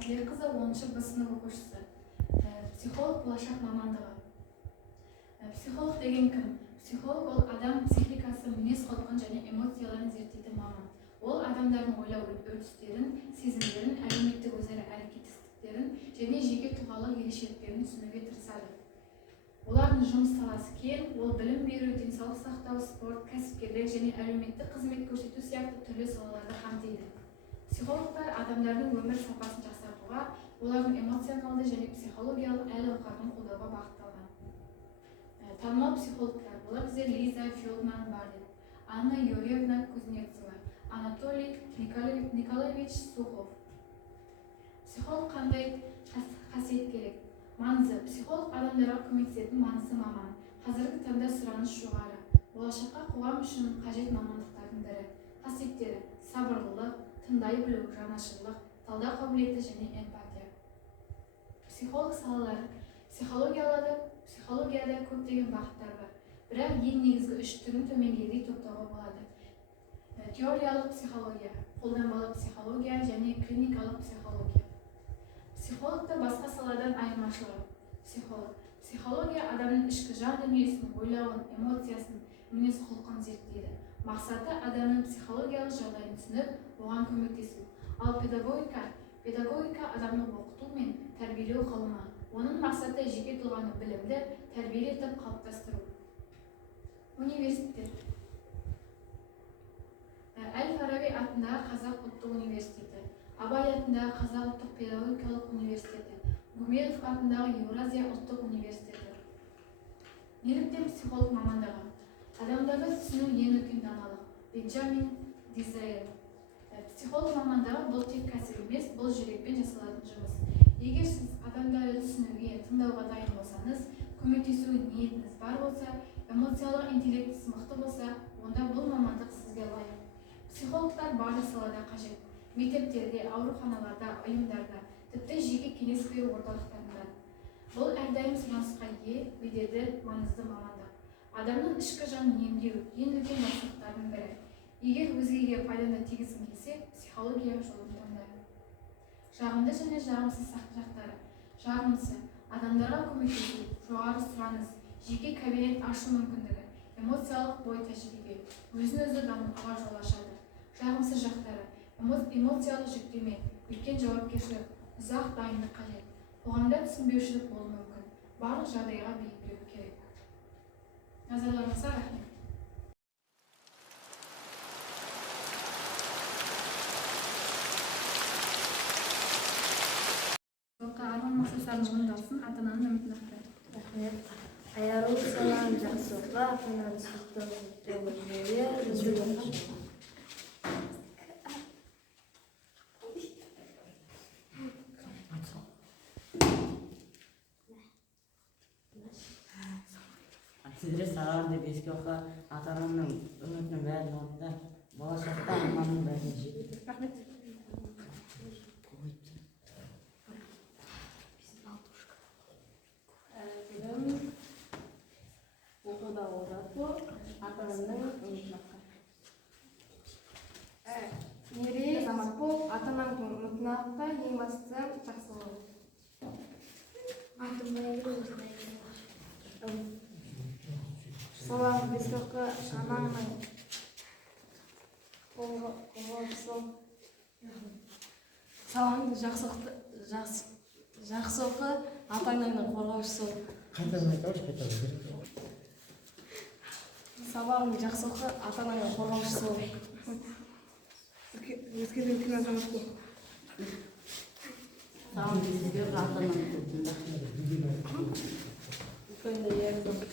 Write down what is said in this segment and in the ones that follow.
Тілекқызы 10-шы Б сынып оқушысы. Психолог болашақ мамандығы. Психолог деген кім? Психолог ол адам психикасы, мінез құлқын және эмоцияларын зерттейтін маман. Ол адамдардың ойлау үрдістерін, сезімдерін, әлеуметтік өзара әрекеттестіктерін және жеке тұлғалық ерекшеліктерін түсінуге тырысады. Олардың жұмыс саласы кең, ол білім беру, денсаулық сақтау, спорт, кәсіпкерлік және әлеуметтік қызмет көрсету сияқты түрлі салаларды қамтиды. Психологтар адамдардың өмір сапасын жақсартуға, олардың эмоционалды және психологиялық әл-ауқатын қолдауға бағытталған. Танымал психологтар, олар бізде Лиза Фелдман-Барден, Анна Юрьевна Кузнецова, Анатолий Николаевич Сухов. Психолог қандай қасиет керек? Маңызы. Психолог адамдарға көмектесетін маңызды маман. Қазіргі таңда сұраныс жоғары. Болашаққа қоғам үшін қажет мамандықтардың бірі. Қасиеттері: сабырлылық, тыңдай білу, жанашырлық, талдау қабілеті және эмпатия. Психолог салалары. Психологияда көптеген бағыттар бар. Бірақ ең негізгі үш түрін төмендегідей топтауға болады. Теориялық психология, қолданбалы психология және клиникалық психология. Психологта басқа саладан айырмашылығы. Психология адамның ішкі жан дүниесін, ойлауын, эмоциясын, мінез құлқын зерттейді. Мақсаты адамның психологиялық жағдайын түсініп, оған көмектесу. Ал педагогика адамның оқыту мен тәрбиелеу ғылымы. Оның мақсаты жеке тұлғаны білімді, тәрбиелі етіп қалыптастыру. Университет. Әл-Фараби атындағы Қазақ ұлттық университеті, Абай атындағы Қазақ ұлттық педагогикалық университеті, Гумилев атындағы Еуразия ұлттық университеті. Неліктен психолог мамандығы? Адамдарды түсіну ең үлкен даналық. Бенджамин Дизраэль. Психолог мамандығы бұл тек кәсіп емес, бұл жүрекпен жасалатын жұмыс. Егер сіз адамдарды түсінуге, тыңдауға дайын болсаңыз, көмектесу ниетіңіз бар болса, эмоциялық интеллектіңіз мықты болса, онда бұл мамандық сізге лайық. Психологтар барлық салада қажет. Мектептерде, ауруханаларда, ұйымдарда, тіпті жеке кеңес беру орталықтарында. Бұл әрдайым сұранысқа ие, беделді, маңызды мамандық. Адамның ішкі жанын емдеу ең үлкен мақсаттардың бірі. Егер өзгеге пайданы тигізгің келсе, психология жолын таңдайды. Жағымды және жағымсыз жақтары. Жағымсыз адамдарға көмектесу, жоғары сұраныс, жеке кабинет ашу мүмкіндігі, эмоциялық бой тәжірибе, өзін-өзі дамытуға жол ашады. Жағымсыз жақтары: эмоциялық жүктеме, үлкен жауапкершілік, ұзақ дайындық қажет. Қоғамда түсінбеушілік болуы мүмкін. Барлық жағдайға бейімделу керек. Назарларыңызға рахмет. Арман мақсаттарын орындалсын, ата-ананың үмітін ақтайды. Рахмет. Аяру салам жақсы оқы, ата-ананы сақтау Сіздер саған деп еске оқы, ата-ананың үмітінің бәрін орында, болашақта арманның бәріне жет. Рахмет. оқуда озату, ата-ананың үмітін ақтау. Мерей азамат болып, ата-ананың үмітін ақтау, ең бастысы жақсы болу. Салам бесоқы анаңның қорғаушысы. Салам жақсы оқы, ата-ананың қорғаушысы. Салам жақсы оқы, ата-ананың қорғаушысы. Өзгеде үлкен азамат бол. Саған сізге ата-ананың үмітін Үлкенде ер азамат.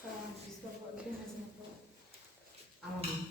Салам бесоқы үлкен азамат бол. ақтайды.